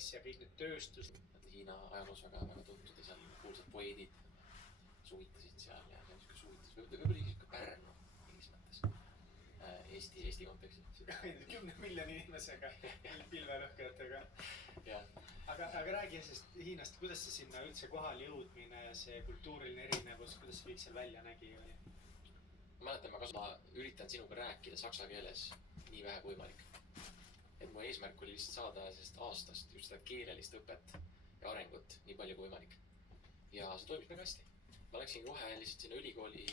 eks ja kõik need tööstus. Hiina ajaloos väga tuntud ja seal kuulsad poeedid suvitasid seal ja niisugune suvitas. Võib-olla isegi Pärnu mingis mõttes. Eesti kontekstis. 10 miljoni inimesega, pilvelõhkajatega. Aga räägi sest Hiinast, kuidas see sinna üldse kohal jõudmine ja see kultuuriline erinevus, kuidas see kõik seal välja nägi? Ma mäletan, ma üritan sinuga rääkida saksa keeles nii vähe kui võimalik. Et mu eesmärk oli lihtsalt saada sellest aastast just seda keelelist õpet ja arengut nii palju kui võimalik. Ja see toimis väga hästi. Ma läksin kohe lihtsalt sinna ülikooli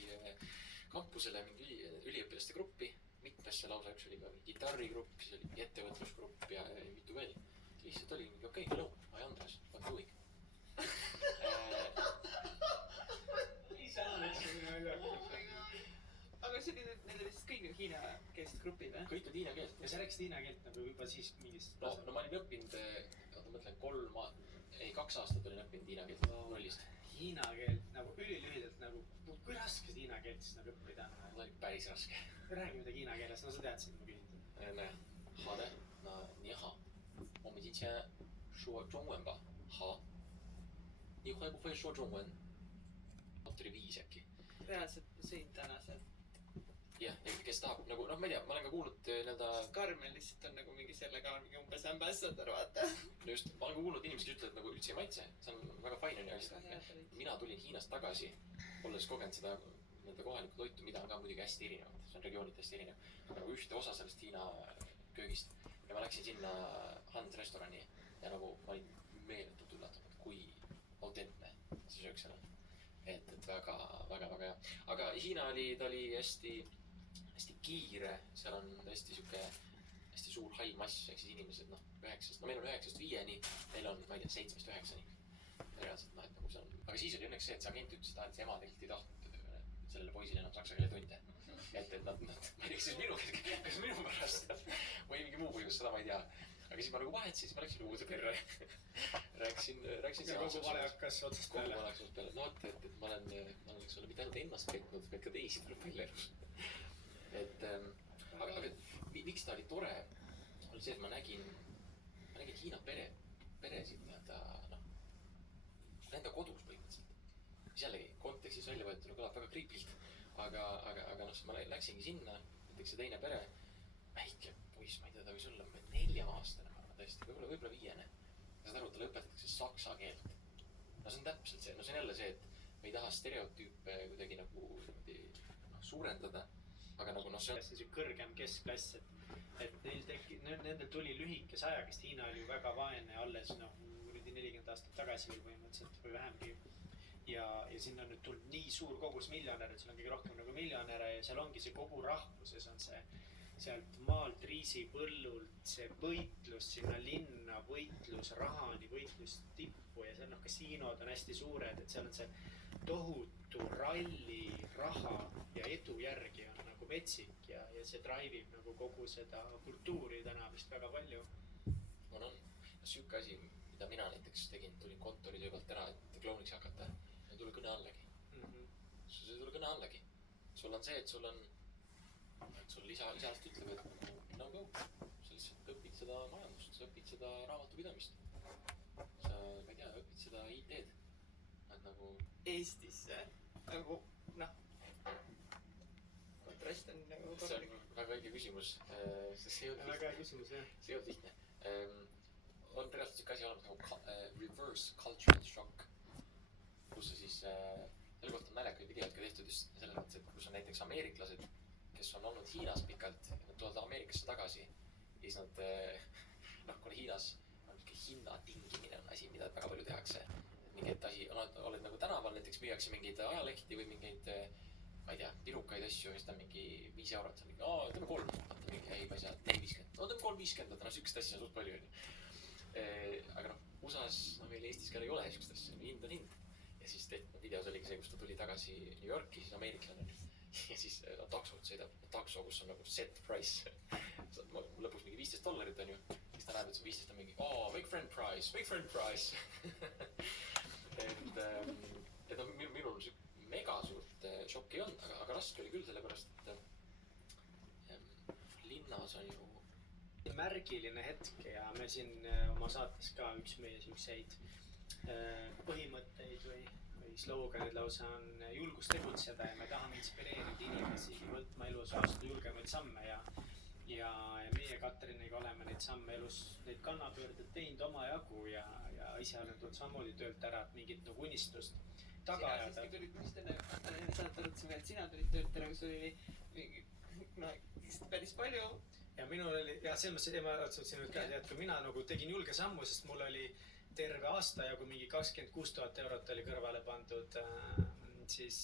kampusele mingi üliõpilaste gruppi. Mitmesse lausa üks oli ka gitarrigrupp, siis oli ettevõtlusgrupp ja mitu veel. Lihtsalt oli mingi okei, hello, hi Andres, what doing? Aga see oli, need olid siis kõik Hiina keelest grupid, või? Kõik olid Hiina keelest. Ja sa rääkisid Hiina keelt nagu juba siis mingist... No ma olin õppinud, mõtlen 2 aastat olin õppinud Hiina keelt nullist. Hiina keelt nagu ülilühidalt nagu, kui raske see Hiina keelt siis nagu õppida? See oli päris raske. Räägi midagi Hiina keeles, no sa tead siin ma küsinud. 好的，那你好，我们今天说中文吧。好，你会不会说中文？Tuli 5 äkki. Reaalselt sõin täna seal. Jah, kes tahab, nagu, ma ei tea, ma olen ka kuulnud nii-öelda... Karmen lihtsalt on nagu mingi selle ka mingi umbes ambassador, vaata. No just, ma olen ka kuulnud inimesi, kes ütlevad, nagu üldse ei maitse. See on väga fine on ja mina tulin Hiinast tagasi, olles kogenud seda nende kohalikku toitu, mida on ka muidugi hästi erinevad. See on regioonid hästi erinev. Nagu ühte osa sellest Hiina köögist. Ja ma läksin sinna Hans restorani ja nagu ma olin meeletult üllatunud, kui autentne see söök seal on. Et väga hea. Aga Hiina oli hästi kiire, seal on hästi suur high mass, ehk siis inimesed, meil on 9-5, neil on, ma ei tea, 7-9. Reaalselt, et nagu see on. Aga siis oli õnneks see, et see agent ütles, et see ema tegelikult ei tahtnud sellele poisile enam saksa keele tunde. Et nad, ma ei tea, kas minu pärast või mingi muu põhjus, seda ma ei tea. Aga siis ma nagu vahetsin, siis ma läksin uude perre. Rääksin ja kogu vale hakkas otsast peale. Kogu vale hakkas peale. No, et ma olen, eks ole, mitte ainult ennast petnud, vaid ka teisi tuleb välja elus. Aga miks ta oli tore, oli see, et ma nägin Hiina peresid nende kodus põhimõtteliselt. Mis jällegi kontekstis välja võetuna kõlab väga kriipilt, aga ma läksingi sinna, näiteks see teine pere, väike poiss, ma ei tea, ta võis olla 4-aastane, ma arvan tõesti, võib-olla 5. Ja saad aru, talle õpetatakse saksa keelt. No see on täpselt see, see on jälle see, et me ei taha stereotüüpe kuidagi nagu suurendada, aga nagu see on... See kõrgem keskklass, et nendel tuli lühikese ajaga, sest Hiina oli ju väga vaene alles 40 aastat tagasi või põhimõtteliselt või vähemgi. Ja sinna on nüüd tulnud nii suur kogus miljonäre, et seal on kõige rohkem nagu miljonäre ja seal ongi see kogu rahvuses on see sealt maalt riisipõllult see võitlus sinna linna, võitlus rahani, võitlus tippu ja seal kasiinod on hästi suured, et seal on see tohutu ralli, raha ja edu järgi on nagu metsik ja see drive'ib nagu kogu seda kultuuri täna vist väga palju. On. Süüke asi, mida mina näiteks tegin, tulin kontori töölt ära, et klouniks hakata ja tule kõne allegi. See tule kõne allegi. Sul on see, et sul lisast ütleb, et no go. Sa lihtsalt õpid seda majandust, sa õpid seda raamatupidamist. Sa, ma ei tea, õpid seda IT-d. Nagu... Eestisse, nagu, kontrast on nagu... See on väga õige küsimus. See ei olnud lihtne. On tegelikult siuke asi olemas nagu reverse cultural shock, kus see siis, selle kohta on näljakaid videod ka tehtud just selles mõttes, et kus on näiteks ameeriklased, kes on olnud Hiinas pikalt ja nad tulevad Ameerikasse tagasi ja siis nad, kuna Hiinas on hinna tingimine on asi, mida väga palju tehakse. Mingeid asi, oled nagu tänaval, näiteks müüakse mingeid ajalehti või mingeid, ma ei tea, pirukaid asju, ja siis ta on mingi 5 eurot, see on mingi, teeme 3, vaata mingi, ei, ma ei saa, 4.50, teeme 3.50, sükst asja suht palju. Aga USA-s, meil Eestis ka ei ole sükst asja, hind on hind. Ja siis videos oligi see, kus ta tuli tagasi New Yorki, siis ameeriklane on. Ja siis taksot sõidab, takso, kus on nagu set price. Lõpuks mingi $15 on ju. Siis ta näeb, et see 15 on mingi, make friend price. Et minul mega suurt šokki ei olnud, aga raske oli küll sellepärast, et linnas on ju märgiline hetk ja me siin oma saates ka üks meie siukseid põhimõtteid või sloganid lausa on julgus tegutseda ja me tahame inspireerida inimesi võtma elus vastu julgemaid samme ja meie Katriniga oleme neid samme elus, neid kannapöörded teinud omajagu ja ise olen tulnud samamoodi töölt ära, et mingit nagu unistust taga ajada. Sina siiski tulid vist enne, saad arutasime, et sina tulid töölt ära, kus oli päris palju. Ja minul oli, ja selles mõttes, ma otsusin nüüd ka, et kui mina nagu tegin julge sammu, sest mul oli terve aasta ja kui mingi 26 000 eurot oli kõrvale pandud, siis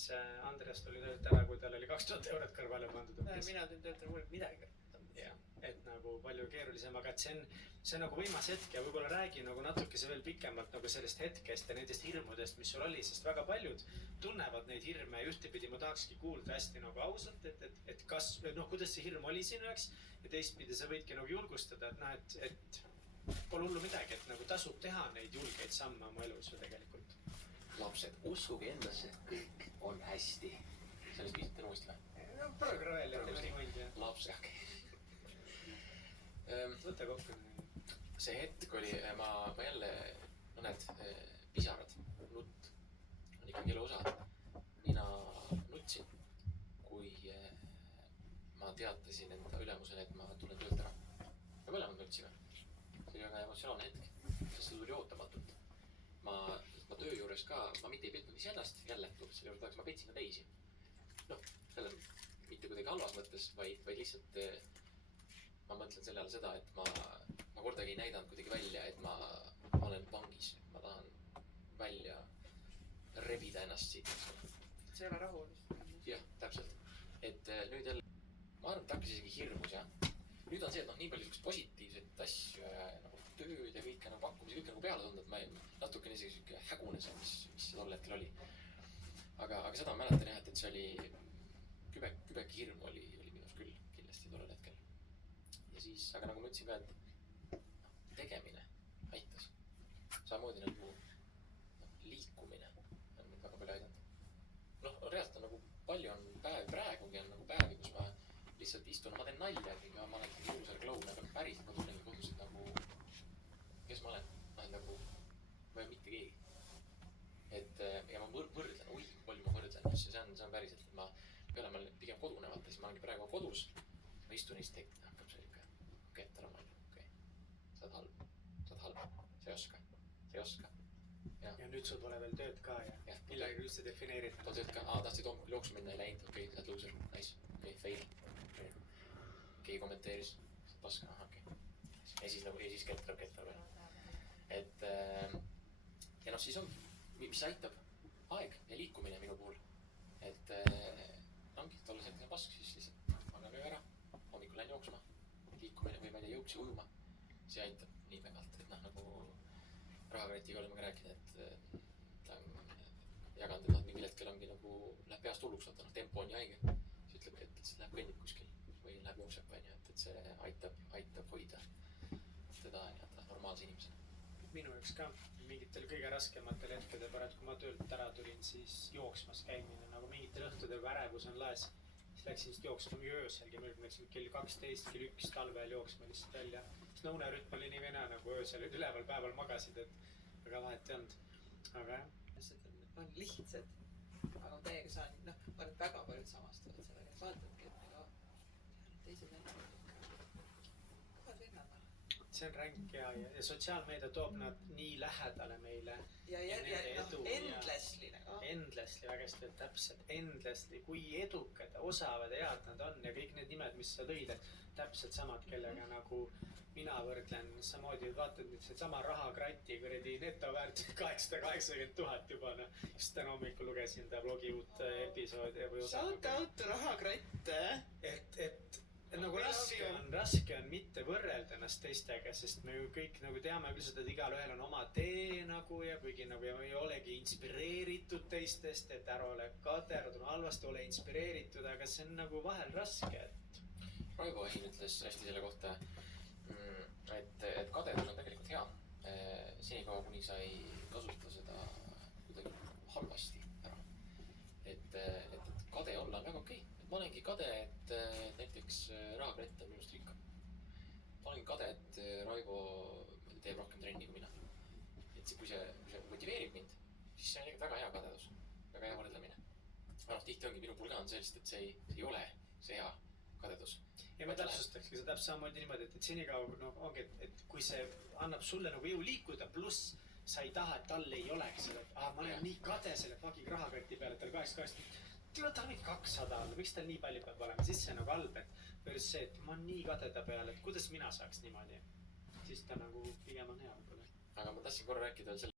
Andreas tuli töölt ära, kui tal oli 2000 eurot kõrvale pandud. Mina tulin töölt ära, mul midagi. Jah, et nagu palju keerulisem, aga et see on nagu võimas hetk ja võib-olla räägi nagu natukese veel pikemalt nagu sellest hetkest ja nendest hirmudest, mis sul oli, sest väga paljud tunnevad neid hirme ja ühtepidi ma tahakski kuulda hästi nagu ausalt, et kas, kuidas see hirm oli sinu jaoks ja teistpidi sa võidki nagu julgustada, et pole hullu midagi, et nagu tasub teha neid julgeid samme oma elus ju tegelikult. Lapsed, uskuge endasse, kõik on hästi. Sellest viisite uuesti või? No praegu veel, et teil on niimoodi. Lapse, okei. Võta kokku. See hetk oli, ma jälle mõned pisarad, nutt on ikkagi elu osa. Mina nutsin, kui ma teatasin enda ülemusele, et ma tulen töölt ära. Me mõlemad nutsime. See oli väga emotsionaalne hetk, sest see tuli ootamatult. Ma töö juures ka, ma mitte ei petnud iseennast, jälle tuleb selle juurde tagasi, ma petsin ka teisi. Selle mitte kuidagi halvas mõttes, vaid lihtsalt ma mõtlen selle all seda, et ma kordagi ei näidanud kuidagi välja, et ma olen vangis. Ma tahan välja rebida ennast siit. See ei ole rahul. Jah, täpselt. Et nüüd jälle, ma arvan, et hakkas isegi hirmus, jah. Nüüd on see, et nii palju positiivseid asju ja tööd ja kõik pakkumisi, kõik peale tundnud, ma natukene isegi siuke hägune see, mis see tol hetkel oli. Aga seda mäletan jah, et see oli kübeki hirm oli minus küll kindlasti tollel hetkel. Ja siis, aga nagu ma ütlesin ka, et tegemine aitas. Samamoodi nagu liikumine on mind väga palju aidanud. Reaalselt on nagu palju on päevi, praegugi on nagu päevi, kus ma lihtsalt istun, ma teen nalja, ma olen ilusal kloun, aga päriselt ma tunnengi kodus, et nagu kes ma olen, nagu ma ei ole mitte keegi. Ja ma võrdlen, kui palju ma võrdlen, see on päriselt, et ma peale pigem kodune vaata, siis ma olengi praegu kodus, ma istun ja siis hakkab see okei, et ära mõelda, okei, sa oled halb, sa ei oska. Ja nüüd sul pole veel tööd ka ja millega üldse defineerid? Pole tööd ka, tahtsid hommikul jooksu minna, ei läinud, okei, sa oled loser, nice, okei, fail. Keegi kommenteeris, sa oled paska, okei. Ja siis kettab veel. Et ja siis on, mis aitab aeg ja liikumine minu puhul. Et ongi, tolles hetkel pask, siis lihtsalt magan öö ära, hommikul lähen jooksma, liikumine või ma ei tea, jõuksi ujuma. See aitab nii päevalt, et nagu rahakretiga oleme ka rääkinud, et ta on jaganud, et mingil hetkel ongi nagu läheb peast hulluks, vaata, tempo on nii haige. Siis ütlebki, et see läheb kõnnib kuskil või läheb jookseb, et see aitab hoida teda normaalse inimesena. Minu jaoks ka mingitel kõige raskematel hetkedel pärast, kui ma töölt ära tulin, siis jooksmas käimine, nagu mingitel õhtudel, kui ärevus on laes, siis läksin just jooksma ööselgi, ma läksin kell 12, kell 1 talvel jooksma lihtsalt välja. Siis unerütm oli nii vene, nagu öösel üleval päeval magasid, et väga vahet ei olnud. Aga jah. On lihtsad, aga täiega saan, ma arvan, et väga paljud samastavad sellega, et vaatadki, et teised näitavad kõvad vennad. See on ränk ja sotsiaalmeedia toob nad nii lähedale meile. Ja endlessly nagu. Endlessly, väga hästi, täpselt, endlessly, kui edukad, osavad ja head nad on ja kõik need nimed, mis sa tõid, et täpselt samad, kellega nagu mina võrdlen samamoodi, vaatad nüüd see sama rahakrati kuradi netoväärtus 880 000 juba, just täna hommikul lugesin ta blogi uut episoodi. Shout out rahakratte. Et nagu raske on mitte võrrelda ennast teistega, sest me ju kõik nagu teame küll seda, et igal ühel on oma tee nagu ja kuigi nagu ei olegi inspireeritud teistest, et ära ole kade, ära tule halvasti, ole inspireeritud, aga see on nagu vahel raske. Raivo Ahin ütles hästi selle kohta, et kadedus on tegelikult hea. Senikaua, kuni sa ei kasuta seda kuidagi halvasti ära. Et kade olla on väga okei. Ma olengi kade, et näiteks rahakrett on minust rikkam. ma olen kade, et Raivo teeb rohkem trenni kui mina. Et see, kui see motiveerib mind, siis see on tegelikult väga hea kadedus. Väga hea võrdlemine. Aga tihti ongi minu puhul ka on sellist, et see ei ole see hea kadedus. Ja ma täpsustakski seda täpselt samamoodi niimoodi, et senikaua ongi, et kui see annab sulle nagu jõu liikuda, pluss sa ei taha, et tal ei oleks seda, et ma olen nii kade selle fucking rahakoti peale, et tal 8-8, ta võid 200 olla, miks tal nii palju peab olema, siis see nagu halb, et võrres see, et ma olen nii kadeda peale, et kuidas mina saaks niimoodi, siis ta nagu pigem on hea võib-olla. Aga ma tahtsin korra rääkida veel